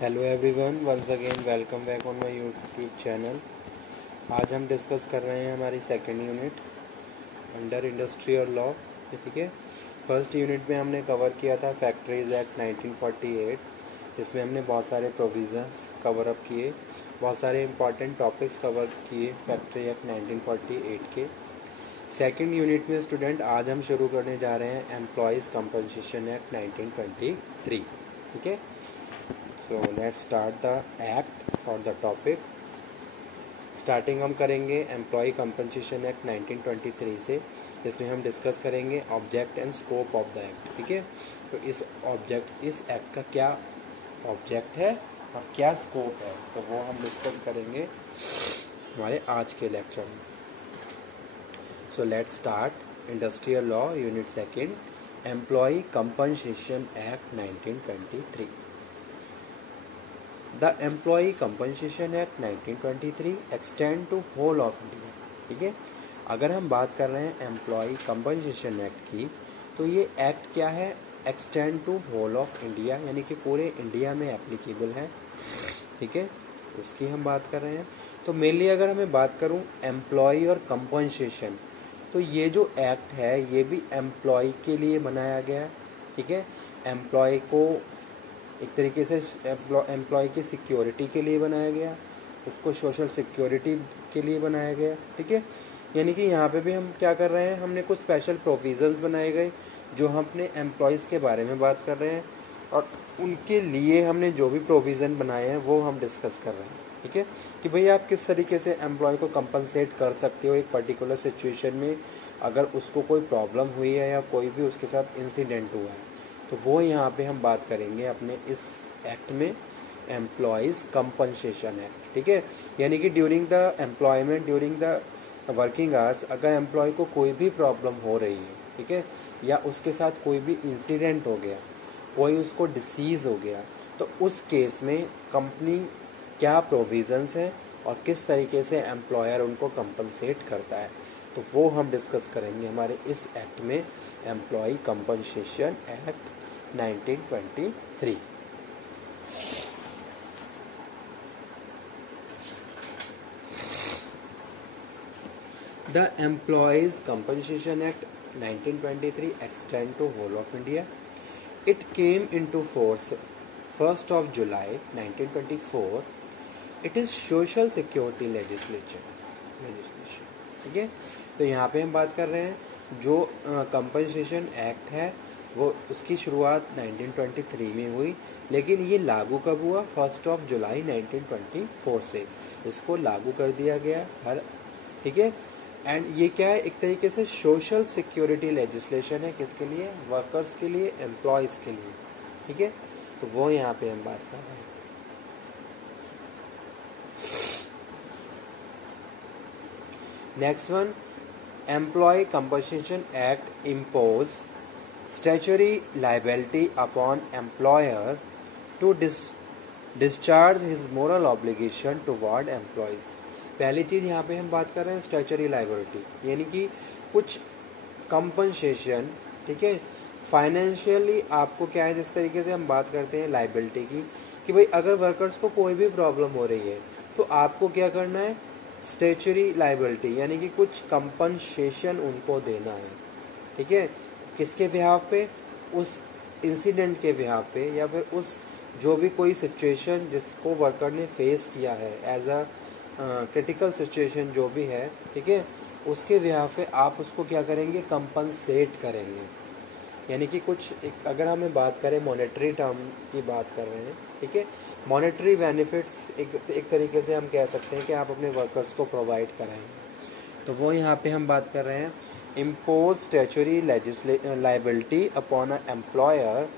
Hello everyone, once again welcome back on my YouTube channel. आज हम discuss कर रहे हैं हमारी second unit under industrial law. ठीक है, फर्स्ट यूनिट में हमने कवर किया था फैक्ट्रीज एक्ट 1948। इसमें हमने बहुत सारे प्रोविज़न्स कवर अप किए, बहुत सारे इंपॉर्टेंट टॉपिक्स कवर किए फैक्ट्री एक्ट 1948 के। सेकंड यूनिट में स्टूडेंट आज हम शुरू करने जा रहे हैं एम्प्लॉयज़ कंपनसेशन एक्ट 1923। ठीक है, so let's start the act और द टॉपिक। स्टार्टिंग हम करेंगे एम्प्लॉय कंपनसेशन एक्ट 1923 से। इसमें हम डिस्कस करेंगे object and scope of the act. ठीक है, तो इस एक्ट का क्या ऑब्जेक्ट है और क्या स्कोप है, तो वो हम डिस्कस करेंगे हमारे आज के लेक्चर में। So let's start industrial law unit second employ compensation act 1923। The Employee Compensation Act 1923 extend to whole of India। ठीक है, अगर हम बात कर रहे हैं एम्प्लॉय कंपनसेशन एक्ट की, तो ये एक्ट क्या है, extend to whole of India, यानी कि पूरे इंडिया में एप्लीकेबल है। ठीक है, उसकी हम बात कर रहे हैं। तो मेनली अगर हमें बात करूं एम्प्लॉय और कंपनसेशन, तो ये जो एक्ट है ये भी एम्प्लॉय के लिए बनाया गया है। ठीक है, एम्प्लॉय को एक तरीके से एम्प्लॉय की सिक्योरिटी के लिए बनाया गया, उसको सोशल सिक्योरिटी के लिए बनाया गया। ठीक है, यानी कि यहाँ पे भी हम क्या कर रहे हैं, हमने कुछ स्पेशल प्रोविज़न्स बनाए गए जो हम अपने एम्प्लॉयज़ के बारे में बात कर रहे हैं, और उनके लिए हमने जो भी प्रोविज़न बनाए हैं वो हम डिस्कस कर रहे हैं। ठीक है, कि भाई आप किस तरीके से एम्प्लॉय को कंपनसेट कर सकते हो एक पर्टिकुलर सिचुएशन में, अगर उसको कोई प्रॉब्लम हुई है या कोई भी उसके साथ इंसिडेंट हुआ है, तो वो यहाँ पे हम बात करेंगे अपने इस एक्ट में, एम्प्लॉयज़ कंपनसेशन एक्ट। ठीक है, यानी कि during the employment, during the working hours, अगर एम्प्लॉय को कोई भी प्रॉब्लम हो रही है, ठीक है, या उसके साथ कोई भी इंसिडेंट हो गया, कोई उसको डिसीज़ हो गया, तो उस केस में कंपनी क्या प्रोविज़न्स हैं और किस तरीके से एम्प्लॉयर उनको कंपनसेट करता है, तो वो हम डिस्कस करेंगे हमारे इस एक्ट में, employ compensation act 1923। The Employees Compensation Act 1923 extend to whole of India. It came into force 1st of July 1924. It is social security legislation। ठीक है, तो यहाँ पे हम बात कर रहे हैं जो कंपनसेशन एक्ट है वो उसकी शुरुआत 1923 में हुई, लेकिन ये लागू कब हुआ, 1 जुलाई 1924 से इसको लागू कर दिया गया हर। ठीक है, एंड ये क्या है, एक तरीके से सोशल सिक्योरिटी लेजिस्लेशन है, किसके लिए, वर्कर्स के लिए, एम्प्लॉयज़ के लिए। ठीक है, तो वो यहाँ पे हम बात कर रहे हैं। Next one, employ compensation act impose statutory liability upon employer to discharge his moral obligation toward employees. पहली चीज़ यहाँ पे हम बात कर रहे हैं स्टैच्यूटरी लायबिलिटी, यानी कि कुछ कंपनसेशन। ठीक है, फाइनेंशियली आपको क्या है, जिस तरीके से हम बात करते हैं लायबिलिटी की, कि भाई अगर वर्कर्स को कोई भी प्रॉब्लम हो रही है तो आपको क्या करना है, स्टैच्यूटरी लायबिलिटी, यानी कि कुछ कंपनसेशन उनको देना है। ठीक है, किसके बिहाफ पे, उस इंसिडेंट के बिहाफ पे, या फिर उस जो भी कोई सिचुएशन जिसको वर्कर ने फेस किया है एज अ क्रिटिकल सिचुएशन जो भी है, ठीक है, उसके बिहाफ पे आप उसको क्या करेंगे, कंपनसेट करेंगे। यानी कि कुछ एक, अगर हमें बात करें मॉनेटरी टर्म की बात कर रहे हैं, ठीक है, मॉनेटरी बेनिफिट्स एक तरीके से हम कह सकते हैं कि आप अपने वर्कर्स को प्रोवाइड कराएंगे, तो वो यहाँ पे हम बात कर रहे हैं impose statutory liability upon a employer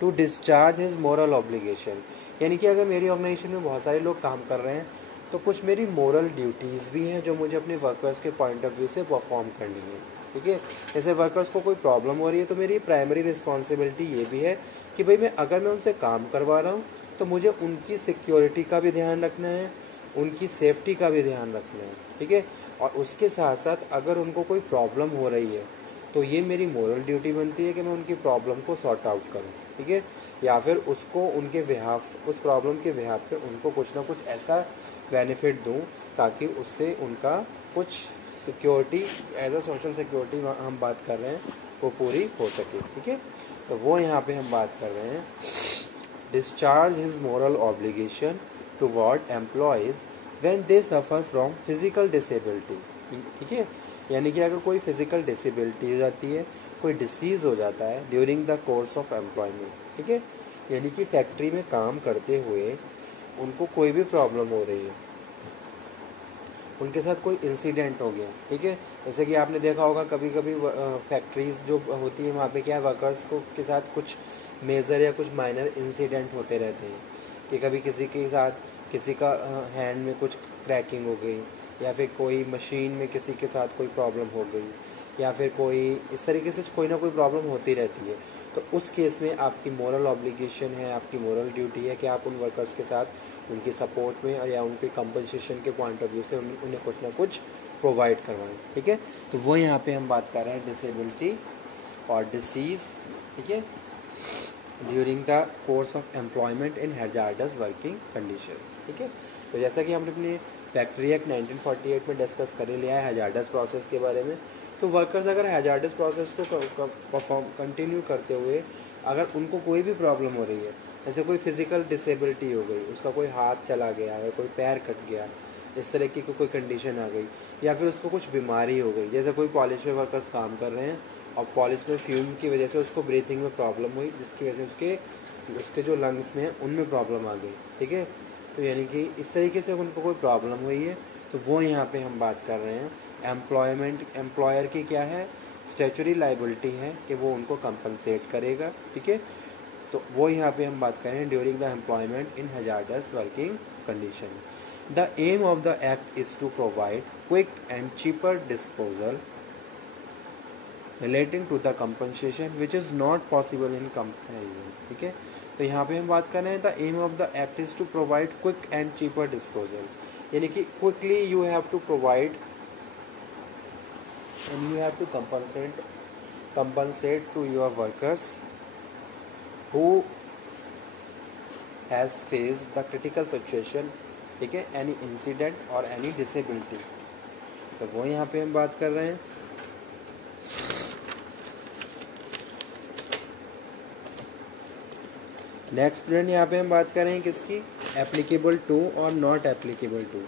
to discharge his moral obligation. यानी कि अगर मेरी ऑर्गेनाइजेशन में बहुत सारे लोग काम कर रहे हैं, तो कुछ मेरी मोरल ड्यूटीज़ भी हैं जो मुझे अपने वर्कर्स के पॉइंट ऑफ व्यू से परफॉर्म करनी है। ठीक है, जैसे वर्कर्स को कोई प्रॉब्लम हो रही है तो मेरी प्राइमरी रिस्पॉन्सिबिलिटी ये भी है कि भाई मैं उनसे काम करवा रहा हूँ तो मुझे उनकी सिक्योरिटी का भी ध्यान रखना है, उनकी सेफ्टी का भी ध्यान रखना है। ठीक है, और उसके साथ साथ अगर उनको कोई प्रॉब्लम हो रही है तो ये मेरी मोरल ड्यूटी बनती है कि मैं उनकी प्रॉब्लम को सॉर्ट आउट करूँ। ठीक है, या फिर उसको उनके बिहाफ, उस प्रॉब्लम के बिहाफ पे उनको कुछ ना कुछ ऐसा बेनिफिट दूँ ताकि उससे उनका कुछ security, as a social security हम बात कर रहे हैं, वो पूरी हो सके। ठीक है, तो वो यहाँ पे हम बात कर रहे हैं discharge his moral obligation toward employees when they suffer from physical disability. ठीक है, यानी कि अगर कोई फिजिकल डिसेबिलिटी हो जाती है, कोई डिसीज़ हो जाता है during the course of employment. ठीक है, यानी कि फैक्ट्री में काम करते हुए उनको कोई भी प्रॉब्लम हो रही है, उनके साथ कोई इंसिडेंट हो गया। ठीक है, जैसे कि आपने देखा होगा कभी कभी फैक्ट्रीज जो होती है वहाँ पे क्या है, वर्कर्स को के साथ कुछ मेजर या कुछ माइनर इंसिडेंट होते रहते हैं कि कभी किसी के साथ, किसी का हैंड में कुछ क्रैकिंग हो गई, या फिर कोई मशीन में किसी के साथ कोई प्रॉब्लम हो गई, या फिर कोई इस तरीके से कोई ना कोई प्रॉब्लम होती रहती है। तो उस केस में आपकी मोरल ऑब्लिगेशन है, आपकी मोरल ड्यूटी है कि आप उन वर्कर्स के साथ उनकी सपोर्ट में और या उनके कंपनसेशन के पॉइंट ऑफ व्यू से उन्हें कुछ ना कुछ प्रोवाइड करवाएं। ठीक है, तो वो यहाँ पे हम बात कर रहे हैं डिसेबिलिटी और डिसीज़। ठीक है, during the course of employment in hazardous working conditions. ठीक है, तो जैसा कि हमने अपनी फैक्ट्री एक्ट 1948 में डिस्कस कर लिया है हैजार्डस प्रोसेस के बारे में। तो वर्कर्स अगर हैजार्डस प्रोसेस को परफॉर्म कंटिन्यू करते हुए अगर उनको कोई भी प्रॉब्लम हो रही है, जैसे कोई फिजिकल डिसेबिलिटी हो गई, उसका कोई हाथ चला गया या कोई पैर कट गया, इस तरह की कोई कंडीशन आ गई, या फिर उसको कुछ बीमारी हो गई, जैसे कोई पॉलिश में वर्कर्स काम कर रहे हैं और पॉलिश में फ्यूम की वजह से उसको ब्रीथिंग में प्रॉब्लम हुई, जिसकी वजह से उसके जो लंग्स में हैं उनमें प्रॉब्लम आ गई। ठीक है, तो यानी कि इस तरीके से उनको कोई प्रॉब्लम हुई है, तो वो यहाँ पे हम बात कर रहे हैं एम्प्लॉयर की क्या है, स्टैट्यूटरी लाइबिलिटी है कि वो उनको कंपनसेट करेगा। ठीक है, तो वो यहाँ पे हम बात करें during the employment in hazardous working condition. The aim of the act is to provide quick and cheaper disposal relating to the compensation which is not possible in comparison. ठीक है, तो यहाँ पे हम बात कर रहे हैं the aim of the act is to provide quick and cheaper disposal, यानी कि quickly you have to provide and you have to compensate to your workers who has faced the critical situation, ठीक है, any incident or any disability। तो वो यहाँ पे हम बात कर रहे हैं। नेक्स्ट स्टूडेंट यहाँ पे हम बात कर रहे हैं किसकी, एप्लीकेबल टू और नॉट एप्लीकेबल टू।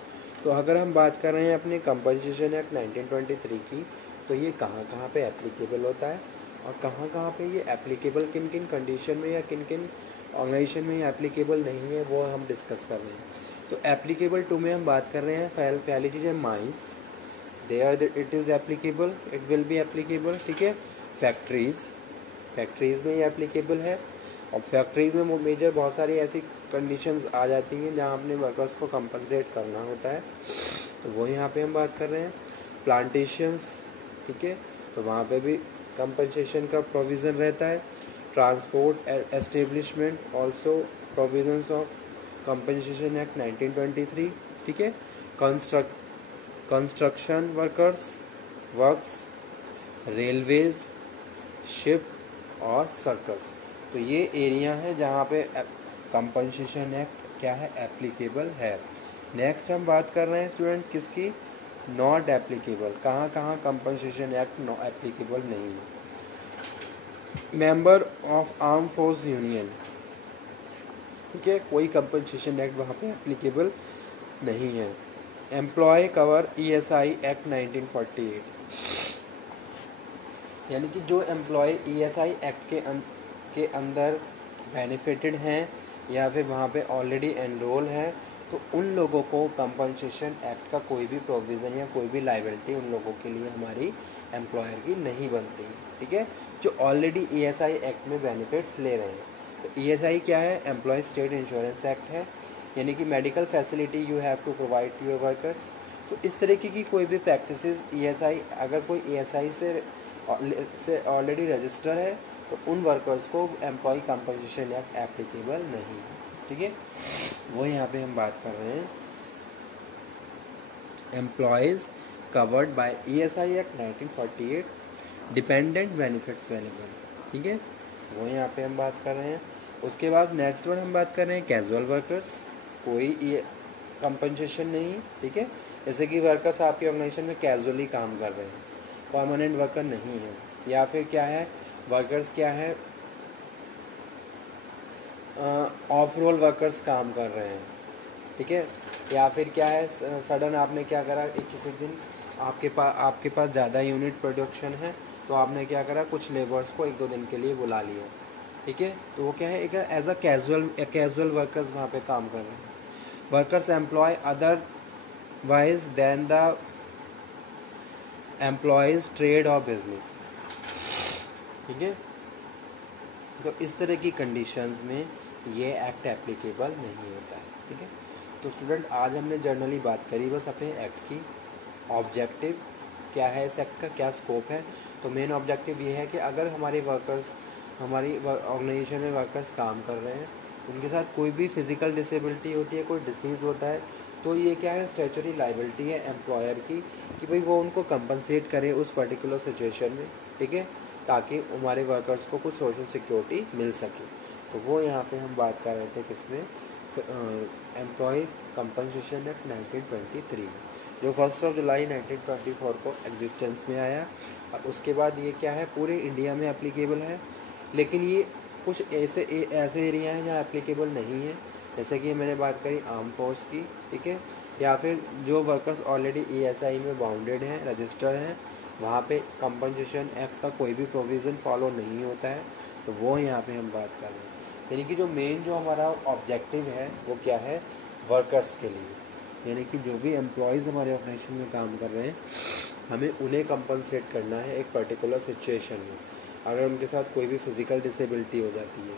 तो अगर हम बात कर रहे हैं अपने कंपनसेशन एक्ट 1923 की, तो ये कहाँ कहाँ पे एप्लीकेबल होता है और कहाँ कहाँ पे ये एप्लीकेबल, किन किन कंडीशन में या किन किन ऑर्गेनाइजेशन में ये एप्लीकेबल नहीं है, वो हम डिस्कस कर रहे हैं। तो एप्लीकेबल टू में हम बात कर रहे हैं, पहली चीज़ है mines, there it is applicable, it will be applicable. ठीक है, फैक्ट्रीज में ये एप्लीकेबल है, और फैक्ट्रीज में मेजर बहुत सारी ऐसी कंडीशंस आ जाती हैं जहाँ अपने वर्कर्स को कंपनसेट करना होता है, तो वो यहाँ पे हम बात कर रहे हैं। प्लांटेशंस, ठीक है, तो वहाँ पे भी कंपनसेशन का प्रोविज़न रहता है। Transport establishment also provisions of compensation act 1923। ठीक है, कंस्ट्रक्शन वर्क्स, रेलवेज, शिप और सर्कस, तो ये एरिया है जहाँ पे कंपनसेशन एक्ट क्या है, एप्लीकेबल है। नेक्स्ट हम बात कर रहे हैं स्टूडेंट किसकी, नॉट एप्लीकेबल, कहाँ कहाँ कंपनसेशन एक्ट नॉट एप्लीकेबल नहीं है। Member of arm force union, ठीक है, कोई कंपनसेशन एक्ट वहाँ पे एप्लीकेबल नहीं है। एम्प्लॉय कवर ESI एक्ट 1948, यानी कि जो एम्प्लॉय ESI एक्ट के अंदर बेनिफिटेड हैं या फिर वहाँ पे ऑलरेडी एनरोल है, तो उन लोगों को कंपनसेशन एक्ट का कोई भी प्रोविज़न या कोई भी लाइबिलिटी उन लोगों के लिए हमारी एम्प्लॉयर की नहीं बनती। ठीक है, जो ऑलरेडी ESI एक्ट में बेनिफिट्स ले रहे हैं। तो ESI क्या है, एम्प्लॉय स्टेट इंश्योरेंस एक्ट है, यानी कि medical facility you have to provide to your workers. तो इस तरीके की कोई भी प्रैक्टिसेस ESI, अगर कोई ESI से ऑलरेडी रजिस्टर है तो उन वर्कर्स को एम्प्लॉय कंपनसेशन एक्ट एप्लीकेबल नहीं है। ठीक है, वो यहाँ पे हम बात कर रहे हैं employees covered by ESI act 1948, dependent benefits available. ठीक है, वो यहाँ पे हम बात कर रहे हैं। उसके बाद नेक्स्ट वन हम बात कर रहे हैं कैजुअल वर्कर्स, कोई ये कंपनसेशन नहीं, ठीक है। जैसे कि वर्कर्स आपके ऑर्गेनाइजेशन में कैजुअली काम कर रहे हैं, परमानेंट वर्कर नहीं है, या फिर क्या है वर्कर्स क्या है ऑफ रोल वर्कर्स काम कर रहे हैं, ठीक है। या फिर क्या है सडन आपने क्या करा एक किसी दिन आपके पास ज़्यादा यूनिट प्रोडक्शन है, तो आपने क्या करा कुछ लेबर्स को 1-2 दिन के लिए बुला लिया, ठीक है। तो वो क्या है एक एज अ कैजुअल वर्कर्स वहाँ पे काम कर रहे हैं। Workers employ otherwise than the employees trade और बिजनेस, ठीक है। तो इस तरह की कंडीशंस में ये एक्ट एप्लीकेबल नहीं होता है, ठीक है। तो स्टूडेंट आज हमने जनरली बात करी बस अपने एक्ट की, ऑब्जेक्टिव क्या है इस एक्ट का, क्या स्कोप है। तो मेन ऑब्जेक्टिव ये है कि अगर हमारे वर्कर्स हमारी ऑर्गेनाइजेशन में वर्कर्स काम कर रहे हैं, उनके साथ कोई भी फिजिकल डिसेबिलिटी होती है, कोई डिसीज़ होता है, तो ये क्या है स्टैट्यूटरी लायबिलिटी है एम्प्लॉयर की कि भाई वो उनको कंपनसेट करे उस पर्टिकुलर सिचुएशन में, ठीक है, ताकि हमारे वर्कर्स को कुछ सोशल सिक्योरिटी मिल सके। तो वो यहाँ पे हम बात कर रहे थे किसमें, एम्प्लॉय कंपनसेशन एक्ट 1923 जो 1 जुलाई 1924 को एग्जिस्टेंस में आया। और उसके बाद ये क्या है पूरे इंडिया में एप्लीकेबल है, लेकिन ये कुछ ऐसे एरिया हैं जहाँ एप्लीकेबल नहीं है, जैसे कि मैंने बात करी आर्म फोर्स की, ठीक है, या फिर जो वर्कर्स ऑलरेडी ESI में बाउंडेड हैं, रजिस्टर हैं, वहाँ पे कंपनसेशन एक्ट का कोई भी प्रोविज़न फॉलो नहीं होता है। तो वो यहाँ पे हम बात कर रहे हैं, यानी कि जो मेन जो हमारा ऑब्जेक्टिव है वो क्या है वर्कर्स के लिए, यानी कि जो भी एम्प्लॉयज़ हमारे ऑर्गेनाइजेशन में काम कर रहे हैं हमें उन्हें कंपनसेट करना है एक पर्टिकुलर सिचुएशन में। अगर उनके साथ कोई भी फिज़िकल डिसेबिलिटी हो जाती है,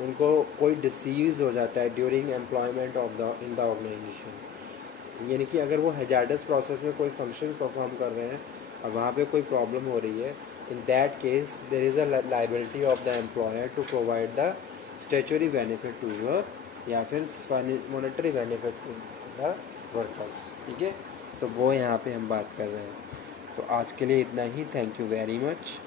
उनको कोई डिसीज़ हो जाता है during employment in the organisation, यानी कि अगर वो हैजार्डस प्रोसेस में कोई फंक्शन परफॉर्म कर रहे हैं और वहाँ पे कोई प्रॉब्लम हो रही है, in that case there is a liability of the employer to provide the statutory benefit to your या फिर monetary benefit to the workers, ठीक है। तो वो यहाँ पे हम बात कर रहे हैं। तो आज के लिए इतना ही, थैंक यू वेरी मच।